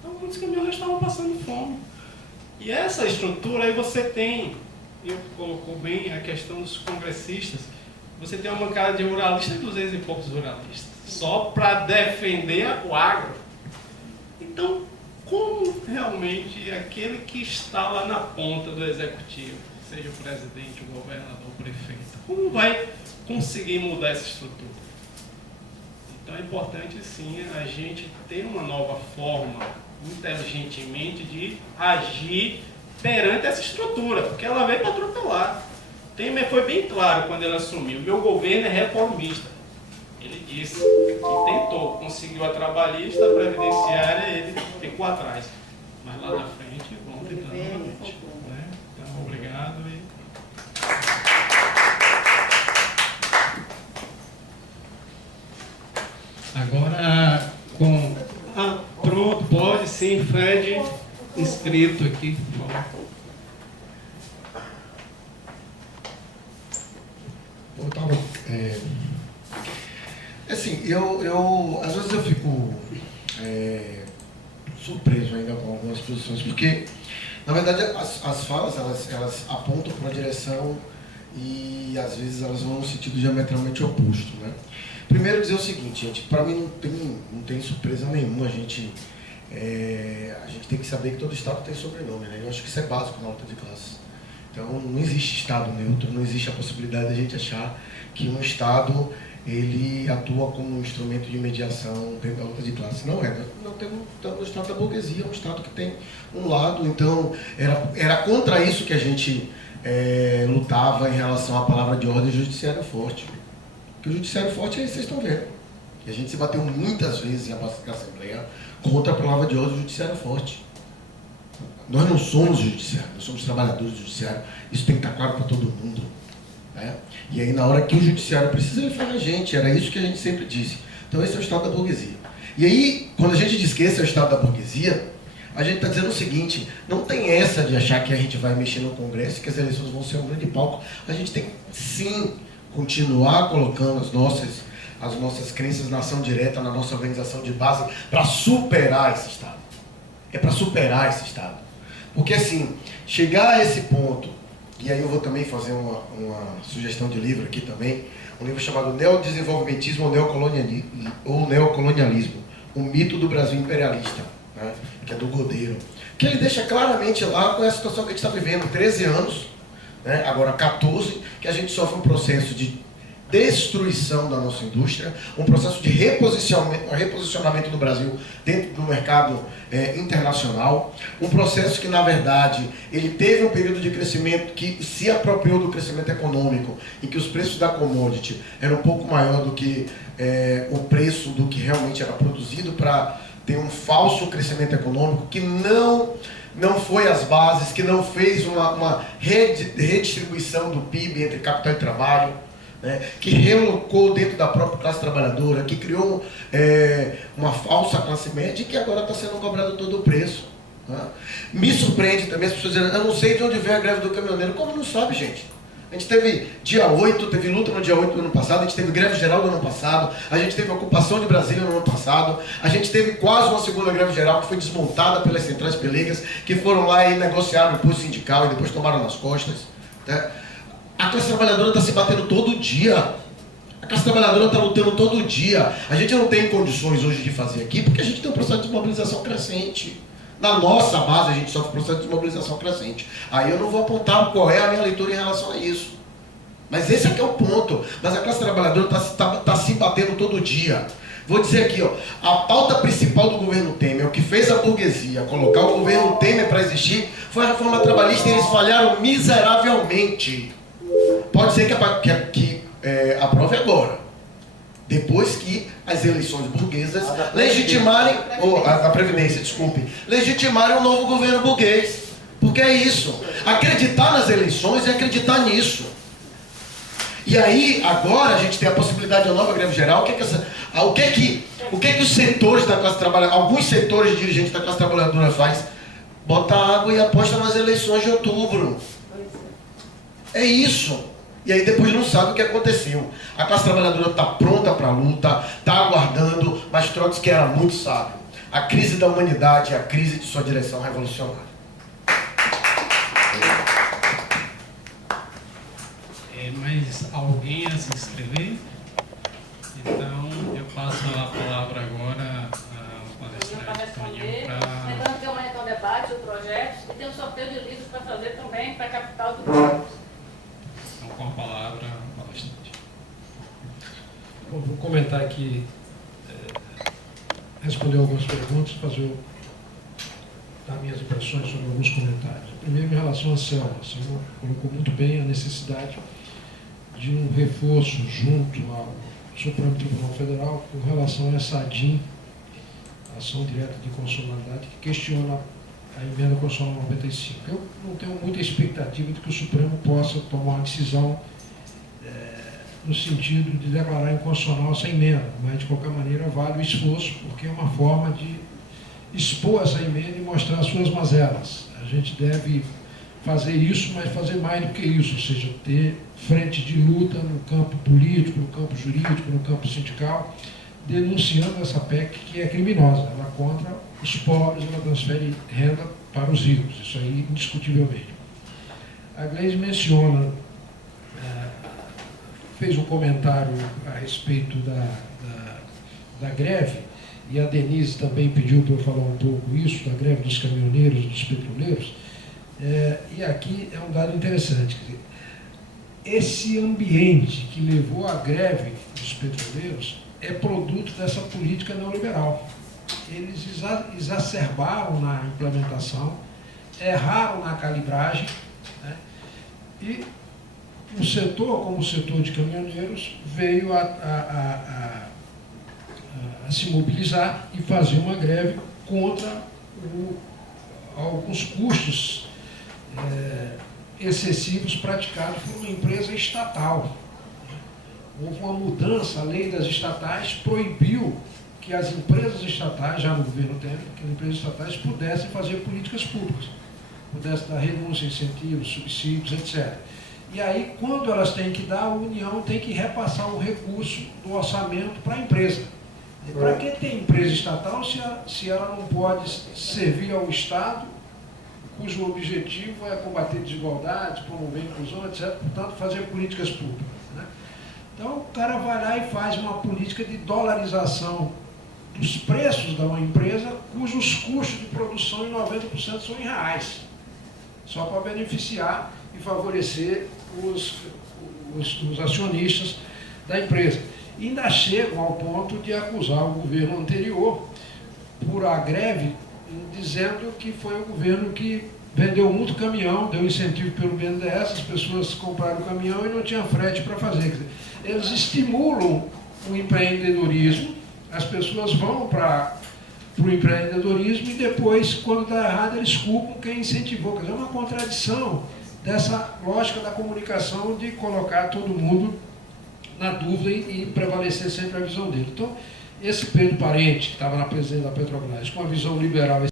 Então muitos caminhoneiros estavam passando fome. E essa estrutura aí você tem, eu colocou bem a questão dos congressistas, você tem uma bancada de ruralistas e 200 e poucos ruralistas, só para defender o agro. Então, como realmente aquele que está lá na ponta do executivo, seja o presidente, o governador, o prefeito, como vai conseguir mudar essa estrutura? Então é importante sim a gente ter uma nova forma, inteligentemente, de agir perante essa estrutura, porque ela veio para atropelar. Temer foi bem claro quando ele assumiu, meu governo é reformista. Ele disse que tentou, conseguiu a trabalhista, a previdenciária, ele ficou atrás. Mas lá na frente Pode sim, Fred, inscrito aqui. Assim, às vezes eu fico surpreso ainda com algumas posições, porque, na verdade, as falas, elas apontam para uma direção e, às vezes, elas vão no sentido diametralmente oposto, né? Primeiro, dizer o seguinte, gente, para mim não tem surpresa nenhuma, a gente tem que saber que todo Estado tem sobrenome, né? Eu acho que isso é básico na luta de classes. Então, não existe Estado neutro, não existe a possibilidade de a gente achar que um Estado ele atua como um instrumento de mediação dentro da luta de classe. Não é. Nós temos o Estado da burguesia, um Estado que tem um lado. Então, era contra isso que a gente lutava em relação à palavra de ordem judiciário forte. Porque o judiciário forte é isso que vocês estão vendo. E a gente se bateu muitas vezes na Assembleia contra a palavra de ordem judiciário forte. Nós não somos judiciário, nós somos trabalhadores do judiciário. Isso tem que estar claro para todo mundo. Né? E aí, na hora que o judiciário precisa, ele fala a gente. Era isso que a gente sempre disse. Então, esse é o Estado da burguesia. E aí, quando a gente diz que esse é o Estado da burguesia, a gente está dizendo o seguinte, não tem essa de achar que a gente vai mexer no Congresso e que as eleições vão ser um grande palco. A gente tem, sim, continuar colocando as nossas crenças na ação direta, na nossa organização de base, para superar esse Estado. É para superar esse Estado. Porque, assim, chegar a esse ponto, e aí eu vou também fazer uma sugestão de livro aqui também, um livro chamado Neodesenvolvimentismo ou Neocolonialismo, o mito do Brasil imperialista, né, que é do Godeiro, que ele deixa claramente lá com essa situação que a gente está vivendo, 13 anos, né, agora 14, que a gente sofre um processo de destruição da nossa indústria, um processo de reposicionamento do Brasil dentro do mercado internacional, um processo que, na verdade, ele teve um período de crescimento que se apropriou do crescimento econômico, em que os preços da commodity eram um pouco maior do que o preço do que realmente era produzido, para ter um falso crescimento econômico que não foi às bases, que não fez uma redistribuição do PIB entre capital e trabalho, né, que relocou dentro da própria classe trabalhadora, que criou uma falsa classe média e que agora está sendo cobrado todo o preço. Né? Me surpreende também as pessoas dizendo, eu não sei de onde veio a greve do caminhoneiro. Como não sabe, gente? A gente teve dia 8, teve luta no dia 8 do ano passado, a gente teve greve geral do ano passado, a gente teve ocupação de Brasília no ano passado, a gente teve quase uma segunda greve geral que foi desmontada pelas centrais pelegas, que foram lá e negociaram o imposto sindical e depois tomaram nas costas. Né? A classe trabalhadora está se batendo todo dia. A classe trabalhadora está lutando todo dia. A gente não tem condições hoje de fazer aqui porque a gente tem um processo de mobilização crescente. Na nossa base a gente sofre um processo de mobilização crescente. Aí eu não vou apontar qual é a minha leitura em relação a isso. Mas esse aqui é o ponto. Mas a classe trabalhadora está se batendo todo dia. Vou dizer aqui, ó, a pauta principal do governo Temer, o que fez a burguesia colocar o governo Temer para existir, foi a reforma trabalhista e eles falharam miseravelmente. Pode ser que aprove agora, depois que as eleições burguesas legitimarem, a Previdência, desculpe, legitimarem um novo governo burguês. Porque é isso, acreditar nas eleições é acreditar nisso. E aí, agora a gente tem a possibilidade de uma nova greve geral. O que os setores da classe trabalhadora, alguns setores dirigentes da classe trabalhadora faz? Bota água e aposta nas eleições de outubro. É isso. E aí depois não sabe o que aconteceu. A classe trabalhadora está pronta para a luta, está aguardando, mas Trotsky era muito sábio. A crise da humanidade é a crise de sua direção revolucionária. Mas alguém a se inscrever? Então eu passo a palavra agora ao palestrante Toninho para... Lembrando que amanhã tem um debate, o projeto, e tem um sorteio de livros para fazer também para a capital do Brasil. Então, com a palavra, o palestrante. Bom, vou comentar aqui, responder algumas perguntas, dar minhas impressões sobre alguns comentários. Primeiro, em relação à Selma. A Selma colocou muito bem a necessidade de um reforço junto ao Supremo Tribunal Federal com relação a essa ADIM, Ação Direta de Constitucionalidade, que questiona a emenda constitucional 95. Eu não tenho muita expectativa de que o Supremo possa tomar uma decisão no sentido de declarar inconstitucional essa emenda, mas de qualquer maneira vale o esforço, porque é uma forma de expor essa emenda e mostrar as suas mazelas. A gente deve fazer isso, mas fazer mais do que isso, ou seja, ter frente de luta no campo político, no campo jurídico, no campo sindical, denunciando essa PEC que é criminosa. Ela é contra os pobres, ela transfere renda para os ricos, isso aí indiscutivelmente. A Gleisi menciona, fez um comentário a respeito da greve, e a Denise também pediu para eu falar um pouco isso, da greve dos caminhoneiros e dos petroleiros, e aqui é um dado interessante. Esse ambiente que levou à greve dos petroleiros é produto dessa política neoliberal. Eles exacerbaram na implementação, erraram na calibragem, né? E o setor, como o setor de caminhoneiros, veio a se mobilizar e fazer uma greve contra alguns custos excessivos praticados por uma empresa estatal. Houve uma mudança, a lei das estatais proibiu que as empresas estatais, já no governo Temer, que as empresas estatais pudessem fazer políticas públicas, pudessem dar renúncia, incentivos, subsídios, etc. E aí, quando elas têm que dar, a União tem que repassar um recurso do orçamento para a empresa. Para que ter empresa estatal se ela não pode servir ao Estado, cujo objetivo é combater desigualdades, promover inclusão, etc., portanto, fazer políticas públicas, né? Então, o cara vai lá e faz uma política de dolarização dos preços da uma empresa, cujos custos de produção em 90% são em reais, só para beneficiar e favorecer os acionistas da empresa. E ainda chegam ao ponto de acusar o governo anterior por a greve, dizendo que foi o governo que vendeu muito caminhão, deu incentivo pelo BNDES, as pessoas compraram o caminhão e não tinha frete para fazer. Quer dizer, eles estimulam o empreendedorismo, as pessoas vão para o empreendedorismo e depois, quando dá errado, eles culpam quem incentivou. Quer dizer, é uma contradição dessa lógica da comunicação de colocar todo mundo na dúvida e prevalecer sempre a visão dele. Então, esse Pedro Parente, que estava na presidência da Petrobras, com a visão liberal